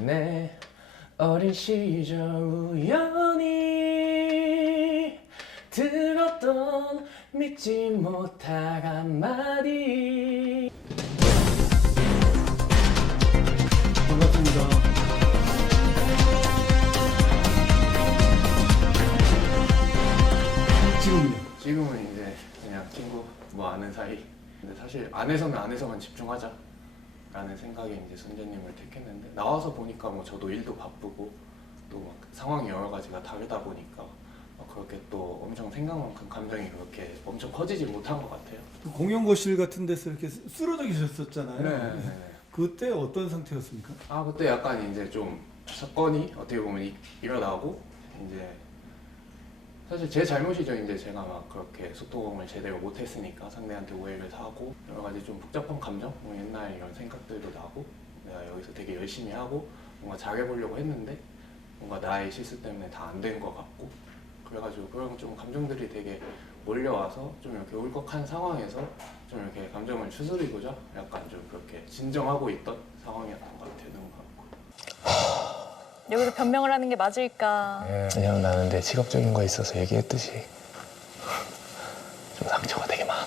내 어린 시절 우연히 들었던 믿지 못할 한마디. 반갑습니다. 지금은 이제 그냥 친구 뭐 아는 사이. 근데 사실 안에서는 안에서만 집중하자 라는 생각에 이제 선재님을 택했는데, 나와서 보니까 뭐 저도 일도 바쁘고 또 막 상황이 여러 가지가 다르다 보니까 그렇게 또 엄청 생각만큼 감정이 그렇게 엄청 커지지 못한 것 같아요. 공연거실 같은 데서 이렇게 쓰러져 계셨었잖아요. 네. 그때 어떤 상태였습니까? 그때 약간 이제 좀 사건이 어떻게 보면 일어나고, 이제 사실 제 잘못이죠. 이제 제가 막 그렇게 소통을 제대로 못했으니까 상대한테 오해를 사고, 여러 가지 좀 복잡한 감정, 뭐 옛날 이런 생각들도 나고, 내가 여기서 되게 열심히 하고 뭔가 잘해보려고 했는데 뭔가 나의 실수 때문에 다 안 된 것 같고, 그래가지고 그런 좀 감정들이 되게 몰려와서 좀 이렇게 울컥한 상황에서 좀 이렇게 감정을 추스리고자 약간 좀 그렇게 진정하고 있던 상황이었던 것 같아요. 눈 감고. 여기서 변명을 하는 게 맞을까? 그냥 나는 내 직업적인 거에 있어서 얘기했듯이 좀 상처가 되게 많아.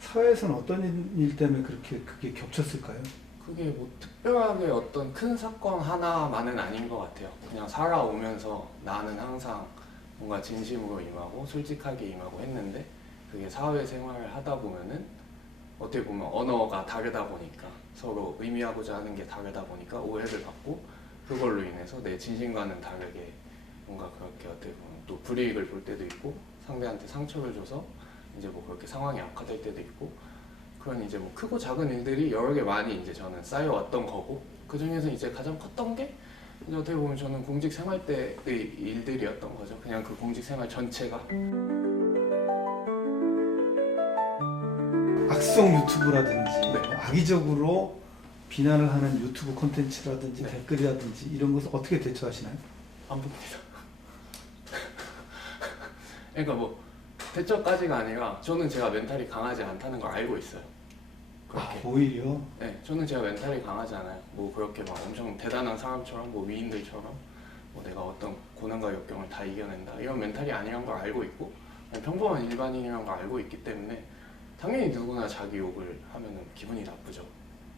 사회에서는 어떤 일 때문에 그게 겹쳤을까요? 그게 뭐 특별하게 어떤 큰 사건 하나만은 아닌 것 같아요. 그냥 살아오면서 나는 항상 뭔가 진심으로 임하고 솔직하게 임하고 했는데, 그게 사회생활을 하다 보면은 어떻게 보면 언어가 다르다 보니까 서로 의미하고자 하는 게 다르다 보니까 오해를 받고, 그걸로 인해서 내 진심과는 다르게 뭔가 그렇게 어떻게 보면 또 불이익을 볼 때도 있고, 상대한테 상처를 줘서 이제 뭐 그렇게 상황이 악화될 때도 있고, 그런 이제 뭐 크고 작은 일들이 여러 개 많이 이제 저는 쌓여왔던 거고, 그 중에서 이제 가장 컸던 게 이제 어떻게 보면 저는 공직 생활 때의 일들이었던 거죠. 그냥 그 공직 생활 전체가. 악성 유튜브라든지 네. 악의적으로 비난을 하는 유튜브 콘텐츠라든지 네. 댓글이라든지 이런 것을 어떻게 대처하시나요? 안 봅니다. 그러니까 뭐 대처까지가 아니라 저는 제가 멘탈이 강하지 않다는 걸 알고 있어요. 그렇게. 오히려 네, 저는 제가 멘탈이 강하지 않아요. 뭐 그렇게 막 엄청 대단한 사람처럼, 뭐 위인들처럼 뭐 내가 어떤 고난과 역경을 다 이겨낸다 이런 멘탈이 아니란 걸 알고 있고, 그냥 평범한 일반인이란 걸 알고 있기 때문에 당연히 누구나 자기 욕을 하면은 기분이 나쁘죠.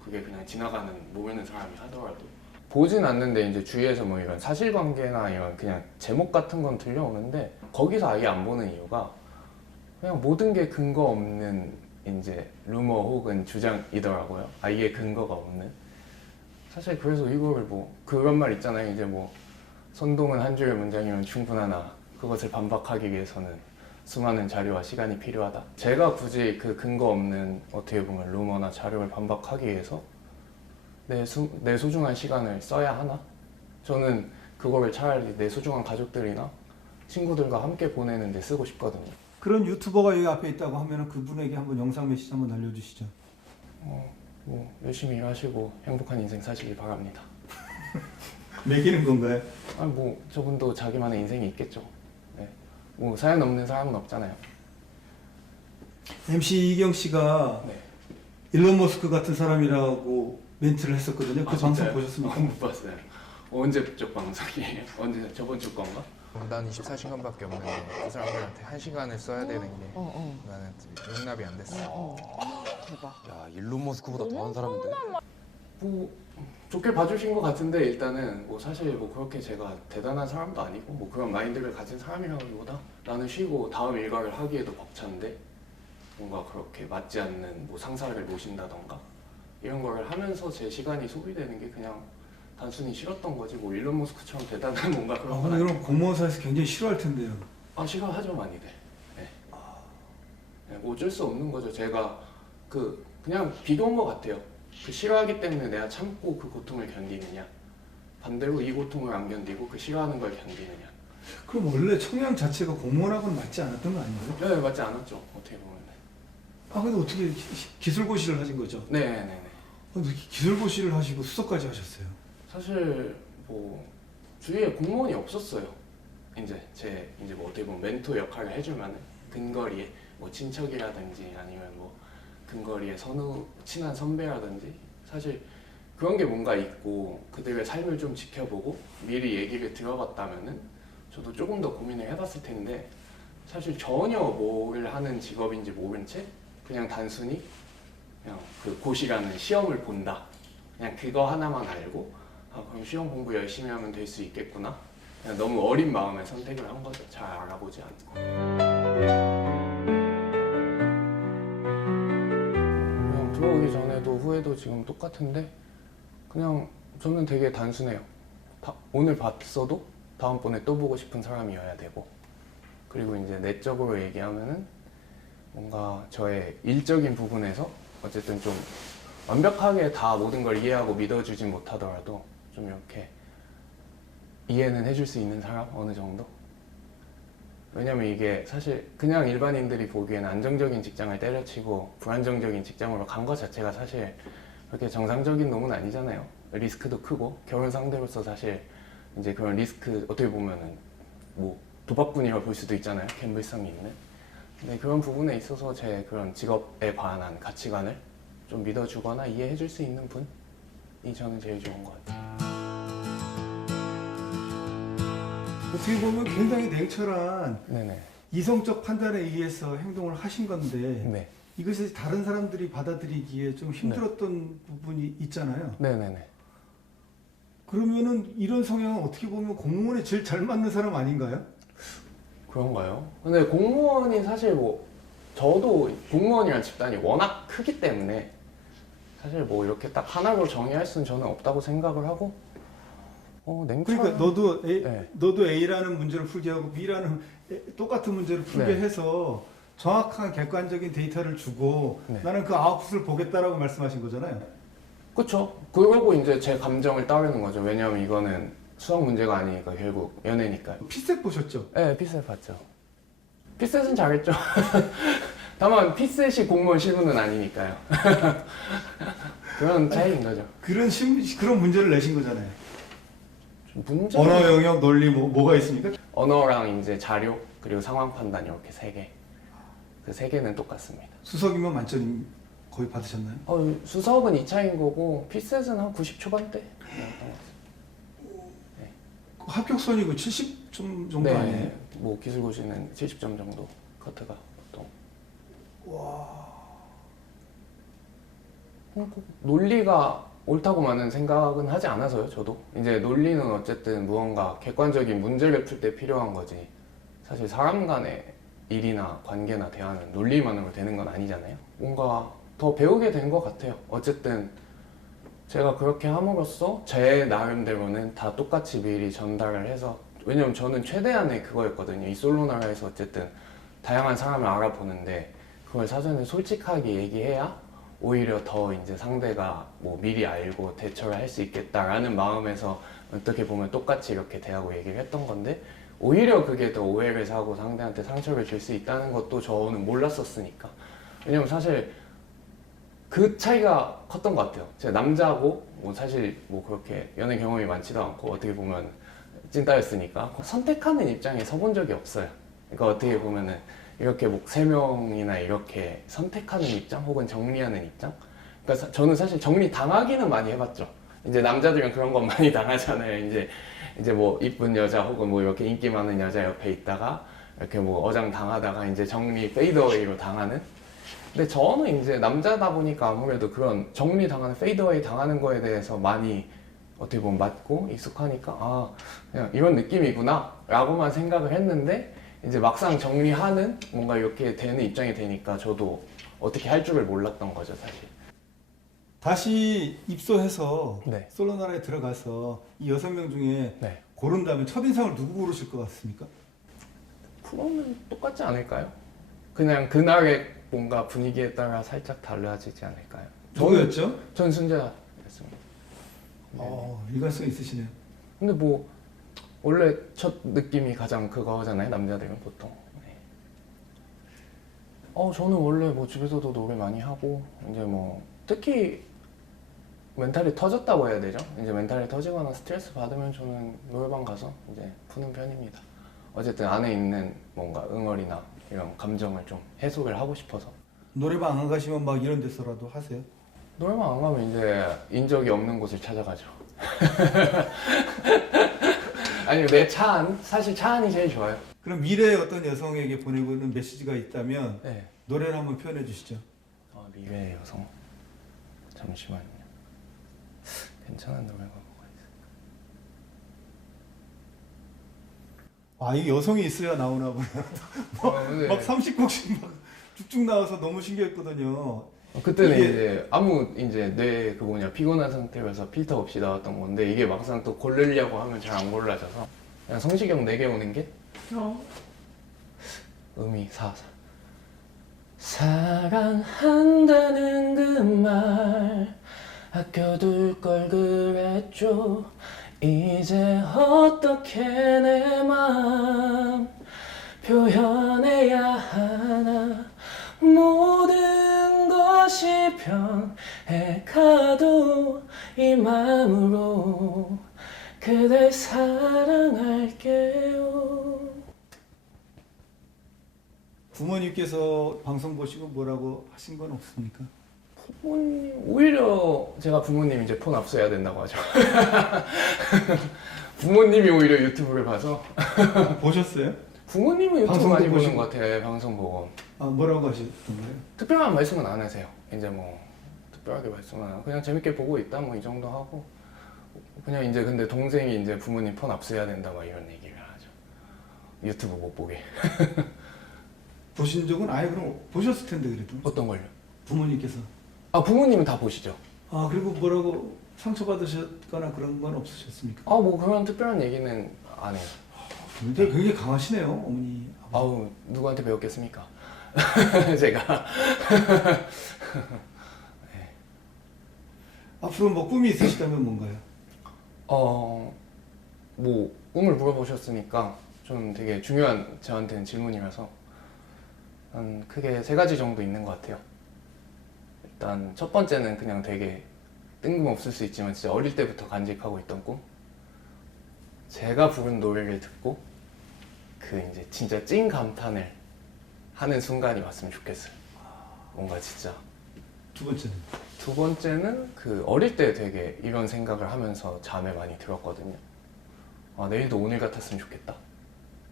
그게 그냥 지나가는 모르는 사람이 하더라도. 보진 않는데 이제 주위에서 뭐 이런 사실관계나 이런 그냥 제목 같은 건 들려오는데, 거기서 아예 안 보는 이유가 그냥 모든 게 근거 없는 이제 루머 혹은 주장이더라고요. 아예 근거가 없는. 사실 그래서 이거를 뭐 그런 말 있잖아요. 이제 뭐 선동은 한 줄의 문장이면 충분하나 그것을 반박하기 위해서는 수많은 자료와 시간이 필요하다. 제가 굳이 그 근거 없는 어떻게 보면 루머나 자료를 반박하기 위해서 내 소중한 시간을 써야 하나? 저는 그거를 차라리 내 소중한 가족들이나 친구들과 함께 보내는 데 쓰고 싶거든요. 그런 유튜버가 여기 앞에 있다고 하면 그분에게 한번 영상 메시지 한번 날려주시죠. 뭐 열심히 일하시고 행복한 인생 사시길 바랍니다. 매기는 건가요? 뭐 저분도 자기만의 인생이 있겠죠. 네. 뭐 사연 없는 사람은 없잖아요. MC 이경 씨가 네. 일론 머스크 같은 사람이라고 멘트를 했었거든요. 그 방송 진짜요? 보셨습니까? 못 봤어요. 언제 쪽 방송이에요? 언제 저번 주 건가? 난 24시간밖에 없는데 그 사람들한테 1시간을 써야 되는 게 나는 용납이 안 됐어. 대박. 야, 일론 머스크보다 더한 사람인데? 뭐 좋게 봐주신 것 같은데, 일단은 뭐 사실 뭐 그렇게 제가 대단한 사람도 아니고 뭐 그런 마인드를 가진 사람이라기보다 나는 쉬고 다음 일과를 하기에도 벅찬데, 뭔가 그렇게 맞지 않는 뭐 상사를 모신다던가 이런 거를 하면서 제 시간이 소비되는 게 그냥 단순히 싫었던 거지, 뭐 일론 머스크처럼 대단한 뭔가 그런 건 근데 아니에요. 그럼 공무원사에서 굉장히 싫어할 텐데요. 싫어하죠, 많이들. 네. 네, 뭐 어쩔 수 없는 거죠. 제가 그냥 비교한 것 같아요. 그 싫어하기 때문에 내가 참고 그 고통을 견디느냐, 반대로 이 고통을 안 견디고 그 싫어하는 걸 견디느냐. 그럼 원래 청량 자체가 공무원하고는 맞지 않았던 거 아닌가요? 네, 맞지 않았죠, 어떻게 보면. 근데 어떻게 기술고시를 하신 거죠? 네네네. 기술고시를 하시고 수석까지 하셨어요. 사실 뭐 주위에 공무원이 없었어요. 이제 뭐 어떻게 보면 멘토 역할을 해줄 만한, 근거리에 뭐 친척이라든지 아니면 뭐 근거리에 친한 선배라든지, 사실 그런 게 뭔가 있고 그들의 삶을 좀 지켜보고 미리 얘기를 들어봤다면은 저도 조금 더 고민을 해봤을 텐데 사실 전혀 뭘 하는 직업인지 모른 채 그냥 단순히 그냥 그 고시라는 시험을 본다. 그냥 그거 하나만 알고 아 그럼 시험 공부 열심히 하면 될 수 있겠구나. 그냥 너무 어린 마음에 선택을 한 거죠. 잘 알아보지 않고. 그냥 들어오기 전에도 후에도 지금 똑같은데 그냥 저는 되게 단순해요. 오늘 봤어도 다음번에 또 보고 싶은 사람이어야 되고 그리고 이제 내적으로 얘기하면은 뭔가 저의 일적인 부분에서 어쨌든 좀 완벽하게 다 모든 걸 이해하고 믿어주진 못하더라도 좀 이렇게 이해는 해줄 수 있는 사람 어느 정도? 왜냐면 이게 사실 그냥 일반인들이 보기에는 안정적인 직장을 때려치고 불안정적인 직장으로 간 것 자체가 사실 그렇게 정상적인 놈은 아니잖아요. 리스크도 크고 결혼 상대로서 사실 이제 그런 리스크 어떻게 보면은 뭐 도박꾼이라고 볼 수도 있잖아요. 갬블성이 있는. 근데 그런 부분에 있어서 제 그런 직업에 관한 가치관을 좀 믿어주거나 이해해줄 수 있는 분이 저는 제일 좋은 것 같아요. 어떻게 보면 굉장히 냉철한 네네. 이성적 판단에 의해서 행동을 하신 건데 네. 이것이 다른 사람들이 받아들이기에 좀 힘들었던 부분이 있잖아요. 네네네. 그러면은 이런 성향은 어떻게 보면 공무원에 제일 잘 맞는 사람 아닌가요? 그런가요? 근데 공무원이 사실 뭐 저도 공무원이란 집단이 워낙 크기 때문에 사실 뭐 이렇게 딱 하나로 정의할 수는 저는 없다고 생각을 하고 냉철한 그러니까 네. 너도 A라는 문제를 풀게 하고 B라는 똑같은 문제를 풀게 네. 해서 정확한 객관적인 데이터를 주고 네. 나는 그 아웃풋을 보겠다라고 말씀하신 거잖아요. 그쵸. 그러고 이제 제 감정을 따르는 거죠. 왜냐하면 이거는 수학 문제가 아니니까 결국 연애니까요. 피셋 보셨죠? 네, 피셋 봤죠. 피셋은 잘했죠. 다만 피셋이 공무원 실무는 아니니까요. 그런 차이인 거죠. 그런 문제를 내신 거잖아요. 문제 언어 영역 논리 뭐가 있습니까? 언어랑 이제 자료 그리고 상황 판단 이렇게 세 개. 그 세 개는 똑같습니다. 수석이면 만점 거의 받으셨나요? 수석은 2차인 거고 피셋은 한 90 초반대. 네, 합격선이 70점 정도 아니에요? 뭐 기술고시는 70점 정도 커트가 보통. 논리가 옳다고만은 생각은 하지 않아서요. 저도 이제 논리는 어쨌든 무언가 객관적인 문제를 풀 때 필요한 거지. 사실 사람 간의 일이나 관계나 대화는 논리만으로 되는 건 아니잖아요. 뭔가 더 배우게 된 것 같아요. 어쨌든 제가 그렇게 함으로써 제 나름대로는 다 똑같이 미리 전달을 해서 왜냐면 저는 최대한의 그거였거든요. 이 솔로나라에서 어쨌든 다양한 사람을 알아보는데 그걸 사전에 솔직하게 얘기해야 오히려 더 이제 상대가 뭐 미리 알고 대처를 할 수 있겠다라는 마음에서 어떻게 보면 똑같이 이렇게 대하고 얘기를 했던 건데 오히려 그게 더 오해를 사고 상대한테 상처를 줄 수 있다는 것도 저는 몰랐었으니까. 왜냐면 사실 그 차이가 컸던 것 같아요. 제가 남자고 뭐 사실 뭐 그렇게 연애 경험이 많지도 않고 어떻게 보면 찐따였으니까 선택하는 입장에 서본 적이 없어요. 그러니까 어떻게 보면은 이렇게 뭐 3명이나 이렇게 선택하는 입장 혹은 정리하는 입장. 그러니까 저는 사실 정리 당하기는 많이 해봤죠. 이제 남자들은 그런 건 많이 당하잖아요. 이제 뭐 이쁜 여자 혹은 뭐 이렇게 인기 많은 여자 옆에 있다가 이렇게 뭐 어장 당하다가 이제 정리 페이드어웨이로 당하는. 근데 저는 이제 남자다 보니까 아무래도 그런 정리 당하는 페이드어웨이 당하는 거에 대해서 많이 어떻게 보면 맞고 익숙하니까 아 그냥 이런 느낌이구나 라고만 생각을 했는데 이제 막상 정리하는 뭔가 이렇게 되는 입장이 되니까 저도 어떻게 할 줄을 몰랐던 거죠 사실. 다시 입소해서 네. 솔로나라에 들어가서 이 6명 중에 네. 고른다면 첫인상을 누구 고르실 것 같습니까? 그거는 똑같지 않을까요? 그냥 그날의 뭔가 분위기에 따라 살짝 달라지지 않을까요? 누구였죠? 전 순자였습니다. 일관성 있으시네요. 근데 뭐 원래 첫 느낌이 가장 그거잖아요. 남자들은 보통. 네. 저는 원래 뭐 집에서도 노래 많이 하고 이제 뭐 특히 멘탈이 터졌다고 해야 되죠. 이제 멘탈이 터지거나 스트레스 받으면 저는 노래방 가서 이제 푸는 편입니다. 어쨌든 안에 있는 뭔가 응어리나 이런 감정을 좀 해소를 하고 싶어서. 노래방 안 가시면 막 이런 데서라도 하세요? 노래방 안 가면 이제 인적이 없는 곳을 찾아가죠. 아니 내 차 안, 사실 차 안이 제일 좋아요. 그럼 미래의 어떤 여성에게 보내고 있는 메시지가 있다면 네. 노래를 한번 표현해 주시죠. 미래의 여성. 잠시만요. 괜찮은 노래가 뭐가 있을까? 아, 이게 여성이 있어야 나오나 보네요. 근데 막 30곡씩 막 쭉쭉 나와서 너무 신기했거든요. 그때는 이게- 이제 아무 이제 뇌 그 뭐냐 피곤한 상태라서 필터 없이 나왔던 건데 이게 막상 또 고르려고 하면 잘 안 골라져서 그냥 성시경 4개 오는 게 음이 사랑한다는 그 말 아껴둘 걸 그랬죠. 이제 어떻게 내 맘 표현해야 하나. 모든 것이 변해가도 이 마음으로 그댈 사랑할게요. 부모님께서 방송 보시고 뭐라고 하신 건 없습니까? 부모님 오히려 제가 부모님 이제 폰 압수해야 된다고 하죠. 부모님이 오히려 유튜브를 봐서 보셨어요? 부모님은 유튜브 방송도 많이 보는 보시고. 것 같아요. 방송 보고 아, 뭐라고 하셨던 거예요? 특별한 말씀은 안 하세요. 이제 뭐 특별하게 말씀은 안 하고 그냥 재밌게 보고 있다 뭐 이 정도 하고 그냥 이제 근데 동생이 이제 부모님 폰 압수해야 된다 막 이런 얘기를 하죠. 유튜브 못 보게. 보신 적은 아예 그럼 보셨을 텐데 그래도 어떤 걸요? 부모님께서 아 부모님은 다 보시죠. 아 그리고 뭐라고 상처받으셨거나 그런 건 없으셨습니까? 아 뭐 그런 특별한 얘기는 안 해요. 굉장히 강하시네요 어머니. 아우 누구한테 배웠겠습니까? 제가 앞으로 뭐 꿈이 있으시다면 뭔가요? 뭐 꿈을 물어보셨으니까 좀 되게 중요한 저한테는 질문이라서 한 크게 3가지 정도 있는 것 같아요. 일단 첫 번째는 그냥 되게 뜬금없을 수 있지만 진짜 어릴 때부터 간직하고 있던 꿈. 제가 부른 노래를 듣고 그 이제 진짜 찐 감탄을 하는 순간이 왔으면 좋겠어요. 뭔가 진짜. 두 번째는 두 번째는 그 어릴 때 되게 이런 생각을 하면서 잠에 많이 들었거든요. 아, 내일도 오늘 같았으면 좋겠다.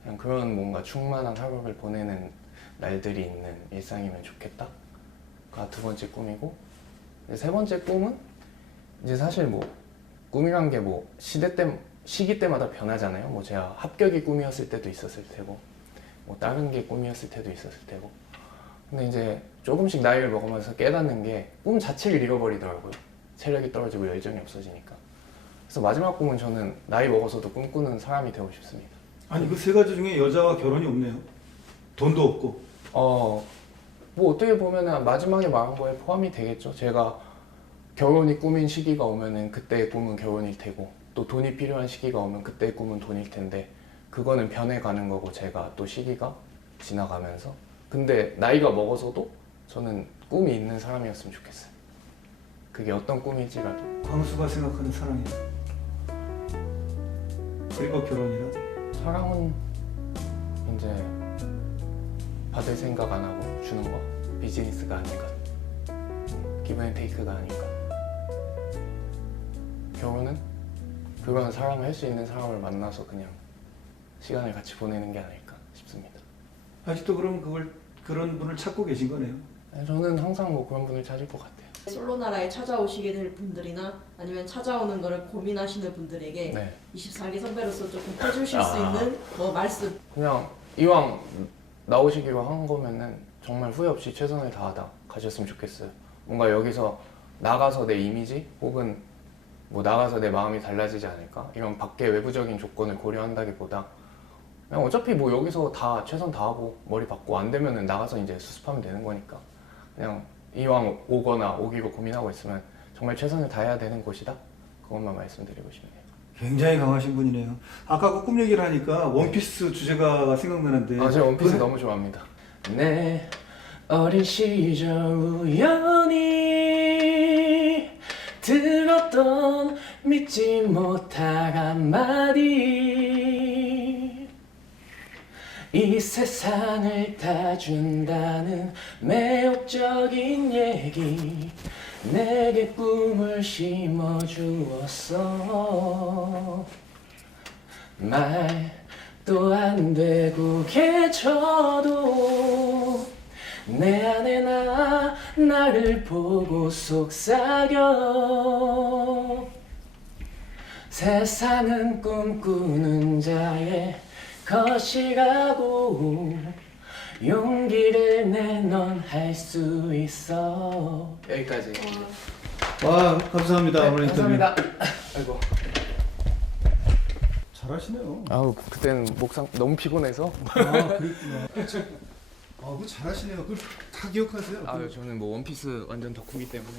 그냥 그런 뭔가 충만한 하루를 보내는 날들이 있는 일상이면 좋겠다가 두 번째 꿈이고, 이제 세 번째 꿈은 이제 사실 뭐 꿈이란 게 뭐 시기 때마다 변하잖아요. 뭐 제가 합격이 꿈이었을 때도 있었을 테고, 뭐 다른 게 꿈이었을 때도 있었을 테고. 근데 이제 조금씩 나이를 먹으면서 깨닫는 게 꿈 자체를 잃어버리더라고요. 체력이 떨어지고 열정이 없어지니까. 그래서 마지막 꿈은 저는 나이 먹어서도 꿈꾸는 사람이 되고 싶습니다. 아니 그 세 가지 중에 여자와 결혼이 없네요. 돈도 없고. 뭐 어떻게 보면은 마지막에 말한 거에 포함이 되겠죠. 제가 결혼이 꿈인 시기가 오면은 그때의 꿈은 결혼일 테고, 또 돈이 필요한 시기가 오면 그때의 꿈은 돈일 텐데, 그거는 변해가는 거고 제가 또 시기가 지나가면서. 근데 나이가 먹어서도 저는 꿈이 있는 사람이었으면 좋겠어요. 그게 어떤 꿈일지라도. 광수가 생각하는 사랑이. 그리고 결혼이라. 사랑은 이제 받을 생각 안 하고 주는 거, 비즈니스가 아닌 것, 기브 앤 테이크가 아닌 것. 결혼은 그런 사람을 할 수 있는 사람을 만나서 그냥 시간을 같이 보내는 게 아닐까 싶습니다. 아직도 그럼 그런 분을 찾고 계신 거네요. 저는 항상 뭐 그런 분을 찾을 것 같아요. 솔로나라에 찾아오시게 될 분들이나 아니면 찾아오는 거를 고민하시는 분들에게 네. 24기 선배로서 조금 해주실 수 있는 뭐 말씀. 그냥 이왕 나오시기로 한 거면은 정말 후회 없이 최선을 다하다 가셨으면 좋겠어요. 뭔가 여기서 나가서 내 이미지 혹은 뭐 나가서 내 마음이 달라지지 않을까? 이런 밖의 외부적인 조건을 고려한다기보다 그냥 어차피 뭐 여기서 다 최선 다하고 머리 받고 안 되면은 나가서 이제 수습하면 되는 거니까 그냥 이왕 오거나 오기로 고민하고 있으면 정말 최선을 다해야 되는 곳이다. 그것만 말씀드리고 싶네요. 굉장히 강하신 분이네요. 아까 그 꿈 얘기를 하니까 원피스 주제가가 생각나는데. 제가 원피스 그래? 너무 좋아합니다. 내 어린 시절 우연히 들었던 믿지 못할 한마디, 이 세상을 다 준다는 매혹적인 얘기, 내게 꿈을 심어주었어. 말도 안 되고 개쳐도 내 안에 나를 보고 속삭여. 세상은 꿈꾸는 자의 것이라고 용기를 내 넌 할 수 있어. 여기까지. 와, 감사합니다. 오늘 인터뷰. 감사합니다. 아이고. 잘하시네요. 아우 그때는 목상 너무 피곤해서. 아, 그랬구나. 아, 그거 잘하시네요. 그걸 다 기억하세요? 아유 저는 뭐 원피스 완전 덕후기 때문에.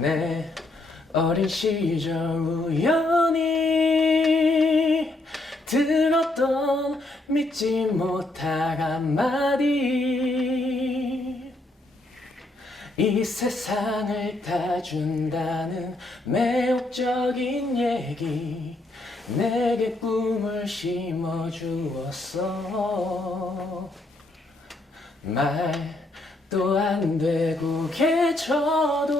내 어린 시절 우연히 들었던 믿지 못할 한마디. 이 세상을 다 준다는 매혹적인 얘기. 내게 꿈을 심어주었어. 말도 안 되고 개쳐도